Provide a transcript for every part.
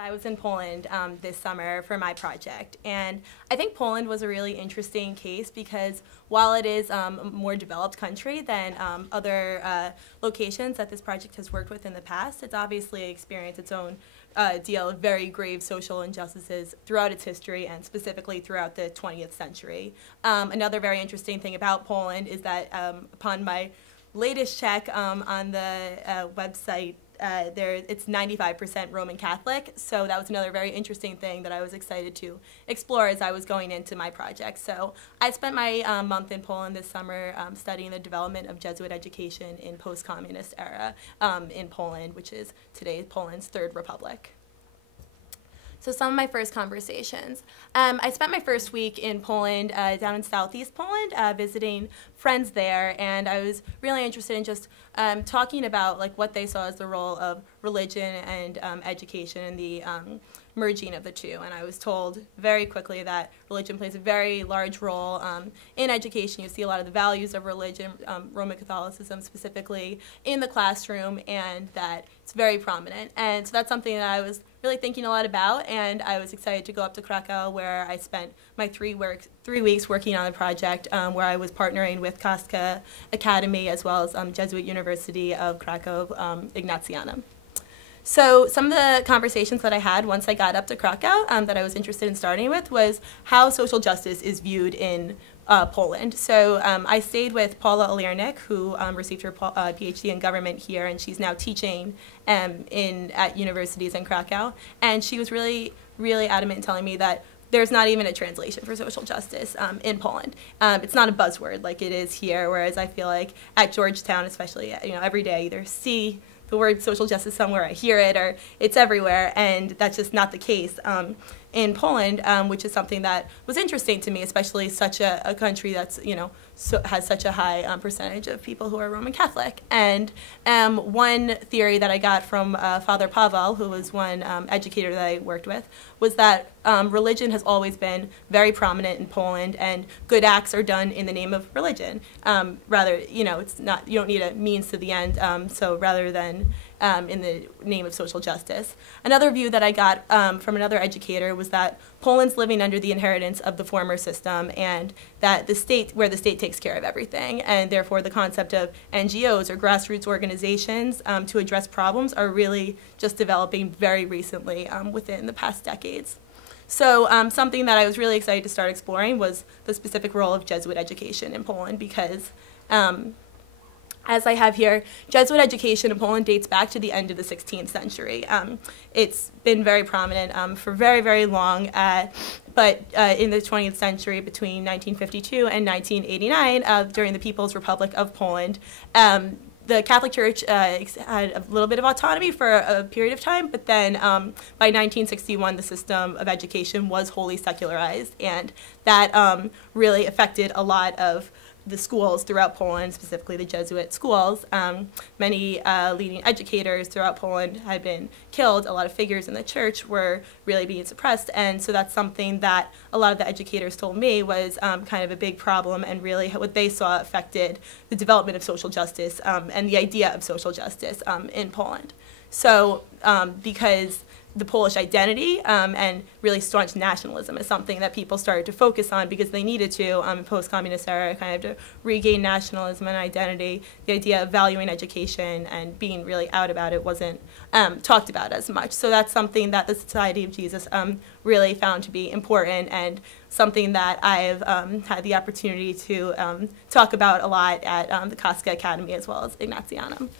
I was in Poland this summer for my project, and I think Poland was a really interesting case because while it is a more developed country than other locations that this project has worked with in the past, it's obviously experienced its own deal of very grave social injustices throughout its history and specifically throughout the 20th century. Another very interesting thing about Poland is that upon my latest check on the website, it's 95% Roman Catholic, so that was another very interesting thing that I was excited to explore as I was going into my project. So I spent my month in Poland this summer studying the development of Jesuit education in post-communist era in Poland, which is today Poland's third republic. So some of my first conversations. I spent my first week in Poland, down in southeast Poland, visiting friends there, and I was really interested in just talking about what they saw as the role of religion and education and the merging of the two. And I was told very quickly that religion plays a very large role in education. You see a lot of the values of religion, Roman Catholicism specifically, in the classroom, and that it's very prominent. And so that's something that I was really thinking a lot about, and I was excited to go up to Krakow, where I spent my 3 weeks working on a project where I was partnering with Kostka Academy as well as Jesuit University of Krakow Ignatianum. So some of the conversations that I had once I got up to Krakow that I was interested in starting with was how social justice is viewed in Poland. So I stayed with Paula Oliernik, who received her PhD in government here, and she's now teaching at universities in Krakow. And she was really, really adamant in telling me that there's not even a translation for social justice in Poland. It's not a buzzword like it is here, whereas I feel like at Georgetown, especially, every day I either see the word social justice somewhere, I hear it, or it's everywhere, and that's just not the case in Poland, which is something that was interesting to me, especially such a country that's, has such a high percentage of people who are Roman Catholic. And one theory that I got from Father Pavel, who was one educator that I worked with, was that religion has always been very prominent in Poland, and good acts are done in the name of religion. Rather, it's not, you don't need a means to the end, so rather than in the name of social justice. Another view that I got from another educator was that Poland's living under the inheritance of the former system, and that the state takes care of everything, and therefore the concept of NGOs or grassroots organizations to address problems are really just developing very recently within the past decades. So something that I was really excited to start exploring was the specific role of Jesuit education in Poland, because as I have here, Jesuit education in Poland dates back to the end of the 16th century. It's been very prominent for very, very long, but in the 20th century, between 1952 and 1989, during the People's Republic of Poland, the Catholic Church had a little bit of autonomy for a period of time, but then by 1961, the system of education was wholly secularized, and that really affected a lot of the schools throughout Poland, specifically the Jesuit schools. Many leading educators throughout Poland had been killed. A lot of figures in the church were really being suppressed, and so that's something that a lot of the educators told me was kind of a big problem, and really what they saw affected the development of social justice and the idea of social justice in Poland. So because the Polish identity and really staunch nationalism is something that people started to focus on because they needed to in post-communist era, kind of to regain nationalism and identity. The idea of valuing education and being really out about it wasn't talked about as much. So that's something that the Society of Jesus really found to be important, and something that I've had the opportunity to talk about a lot at the Kostka Academy as well as Ignatianum.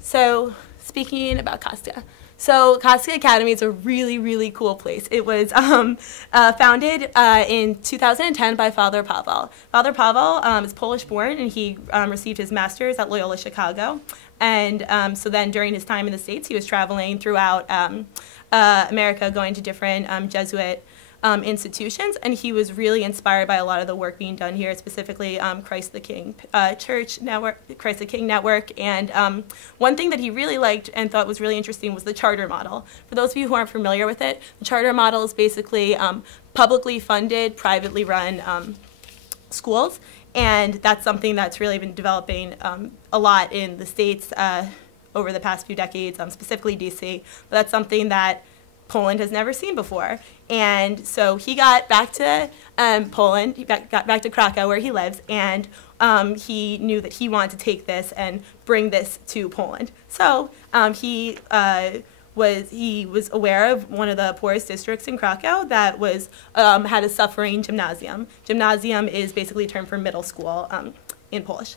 So speaking about Kostka. So Kostka Academy is a really, really cool place. It was founded in 2010 by Father Pavel. Father Pavel is Polish-born, and he received his master's at Loyola Chicago. And so then during his time in the States, he was traveling throughout America, going to different Jesuit institutions, and he was really inspired by a lot of the work being done here, specifically Christ the King Church Network, Christ the King Network, and one thing that he really liked and thought was really interesting was the charter model. For those of you who aren't familiar with it, the charter model is basically publicly funded, privately run schools, and that's something that's really been developing a lot in the States over the past few decades, specifically DC, but that's something that Poland has never seen before. And so he got back to Poland, he got back to Krakow where he lives, and he knew that he wanted to take this and bring this to Poland. So he was aware of one of the poorest districts in Krakow that was had a suffering gymnasium. Gymnasium is basically a term for middle school in Polish.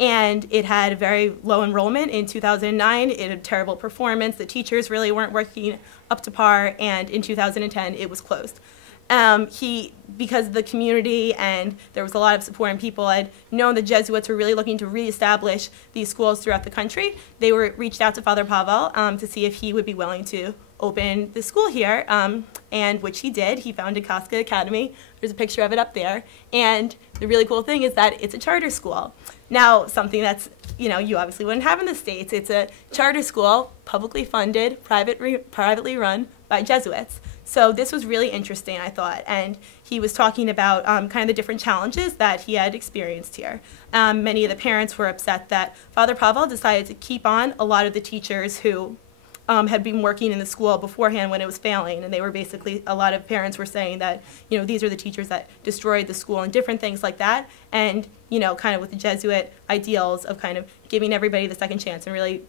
And it had a very low enrollment in 2009. It had a terrible performance. The teachers really weren't working up to par, and in 2010 it was closed. Because of the community and there was a lot of support and people had known the Jesuits were really looking to reestablish these schools throughout the country, they reached out to Father Pavel to see if he would be willing to open the school here, and which he did. He founded Kostka Academy. There's a picture of it up there. And the really cool thing is that it's a charter school. Now, something that's, you obviously wouldn't have in the States. It's a charter school, publicly funded, privately run by Jesuits. So this was really interesting, I thought. And he was talking about kind of the different challenges that he had experienced here. Many of the parents were upset that Father Pavel decided to keep on a lot of the teachers who had been working in the school beforehand when it was failing, and they were basically, a lot of parents were saying that, these are the teachers that destroyed the school and different things like that, and, kind of with the Jesuit ideals of kind of giving everybody the second chance and really,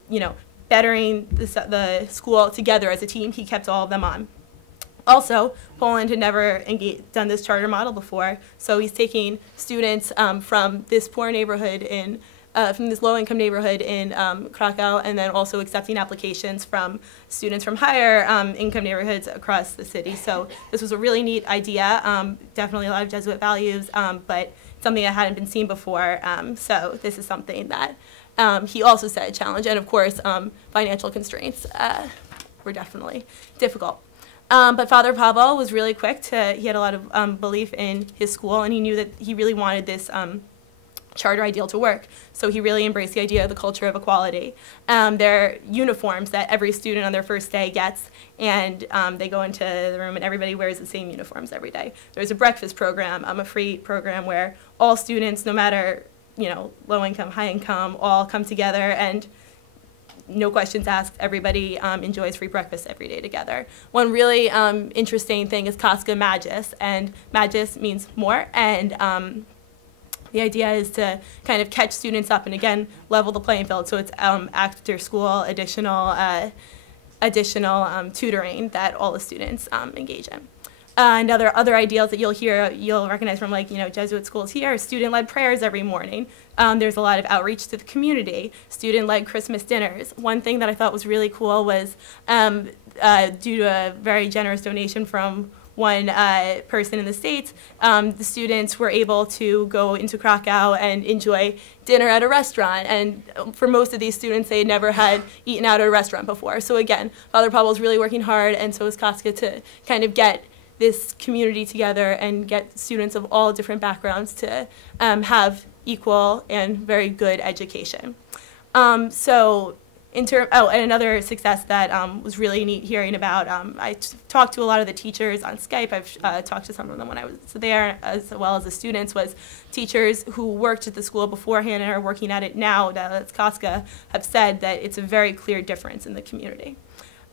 bettering the school together as a team, he kept all of them on. Also, Poland had never done this charter model before, so he's taking students from this poor neighborhood from this low-income neighborhood in Krakow, and then also accepting applications from students from higher income neighborhoods across the city. So this was a really neat idea, definitely a lot of Jesuit values, but something that hadn't been seen before. So this is something that he also said a challenge, and of course financial constraints were definitely difficult. But Father Pavel was really quick he had a lot of belief in his school, and he knew that he really wanted this charter ideal to work. So he really embraced the idea of the culture of equality. There are uniforms that every student on their first day gets, and they go into the room and everybody wears the same uniforms every day. There's a breakfast program, a free program where all students, no matter low income, high income, all come together and no questions asked. Everybody enjoys free breakfast every day together. One really interesting thing is Kostka Magis, and Magis means more, and the idea is to kind of catch students up and, again, level the playing field. So it's after school additional tutoring that all the students engage in. And other ideals that you'll recognize from Jesuit schools here, student-led prayers every morning. There's a lot of outreach to the community, student-led Christmas dinners. One thing that I thought was really cool was due to a very generous donation from one person in the States, the students were able to go into Krakow and enjoy dinner at a restaurant. And for most of these students, they never had eaten out at a restaurant before. So again, Father Pavel is really working hard, and so is Kostka, to kind of get this community together and get students of all different backgrounds to have equal and very good education. And another success that was really neat hearing about, I talked to a lot of the teachers on Skype. I've talked to some of them when I was there, as well as the students, was teachers who worked at the school beforehand and are working at it now, that's Kostka, have said that it's a very clear difference in the community.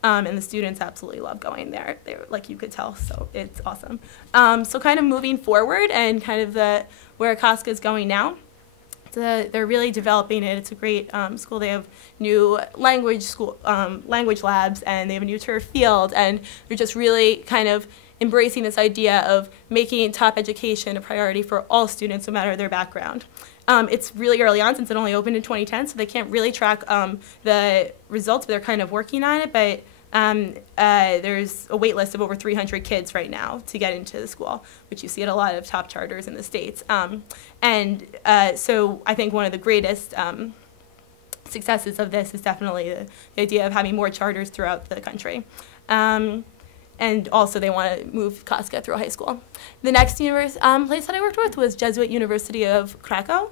And the students absolutely love going there. Like you could tell, so it's awesome. So kind of moving forward and kind of where Kostka is going now. They're really developing it. It's a great school. They have new language labs, and they have a new turf field, and they're just really kind of embracing this idea of making top education a priority for all students, no matter their background. It's really early on, since it only opened in 2010, so they can't really track the results, but they're kind of working on it. But there's a wait list of over 300 kids right now to get into the school, which you see at a lot of top charters in the States. So I think one of the greatest successes of this is definitely the idea of having more charters throughout the country. And also they want to move Kostka through high school. The next place that I worked with was Jesuit University of Krakow.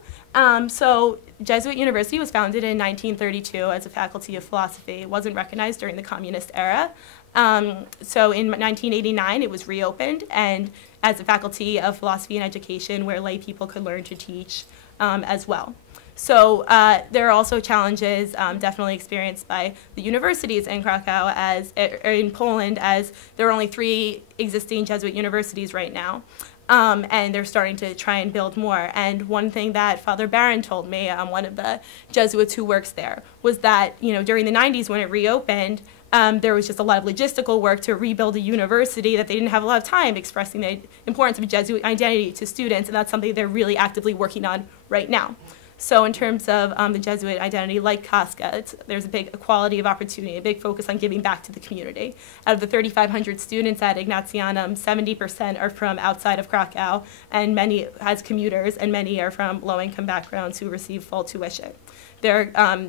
So Jesuit University was founded in 1932 as a faculty of philosophy. It wasn't recognized during the communist era. So in 1989 it was reopened, and as a faculty of philosophy and education where lay people could learn to teach as well. So there are also challenges definitely experienced by the universities in Krakow, in Poland, as there are only 3 existing Jesuit universities right now. And they're starting to try and build more. And one thing that Father Barron told me, one of the Jesuits who works there, was that during the 90s when it reopened, there was just a lot of logistical work to rebuild a university, that they didn't have a lot of time expressing the importance of Jesuit identity to students, and that's something they're really actively working on right now. So in terms of the Jesuit identity, like Kostka, there's a big equality of opportunity, a big focus on giving back to the community. Out of the 3,500 students at Ignatianum, 70% are from outside of Krakow, and many as commuters, and many are from low-income backgrounds who receive full tuition. There are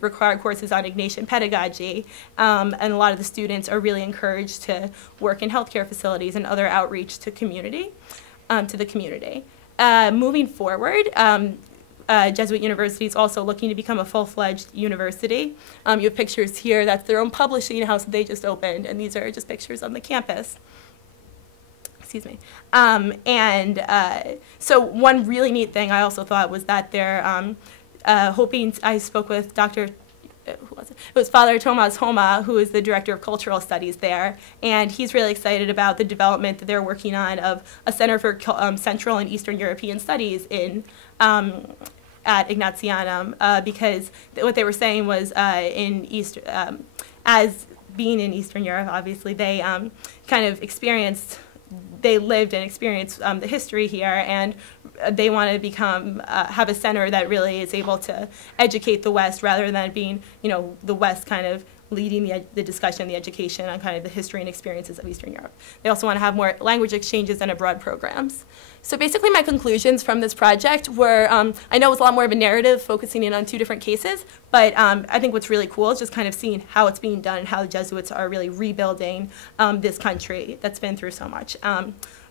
required courses on Ignatian pedagogy, and a lot of the students are really encouraged to work in healthcare facilities and other outreach to the community. Moving forward, Jesuit University is also looking to become a full-fledged university. You have pictures here. That's their own publishing house that they just opened, and these are just pictures on the campus. Excuse me. So one really neat thing I also thought was that they're hoping. I spoke with Dr. Who was it? It was Father Tomas Homa, who is the director of cultural studies there, and he's really excited about the development that they're working on of a center for Central and Eastern European studies at Ignatianum, because what they were saying was as being in Eastern Europe, obviously they they lived and experienced the history here, and they want to have a center that really is able to educate the West rather than being, the West kind of leading the discussion, the education on kind of the history and experiences of Eastern Europe. They also want to have more language exchanges and abroad programs. So basically my conclusions from this project were, I know it was a lot more of a narrative focusing in on 2 different cases, but I think what's really cool is just kind of seeing how it's being done and how the Jesuits are really rebuilding this country that's been through so much.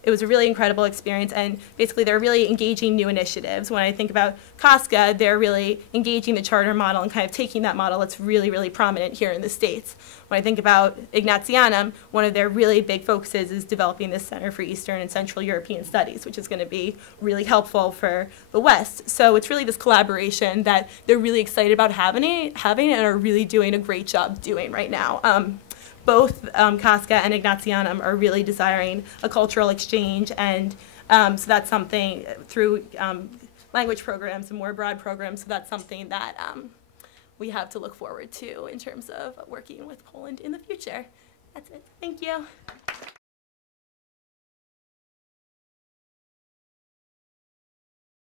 It was a really incredible experience, and basically they're really engaging new initiatives. When I think about Kostka, they're really engaging the charter model and kind of taking that model that's really, really prominent here in the States. When I think about Ignatianum, one of their really big focuses is developing this Center for Eastern and Central European Studies, which is going to be really helpful for the West. So it's really this collaboration that they're really excited about having and are really doing a great job doing right now. Both Kostka and Ignatianum are really desiring a cultural exchange, and so that's something through language programs and more broad programs, so that's something that we have to look forward to in terms of working with Poland in the future. That's it. Thank you.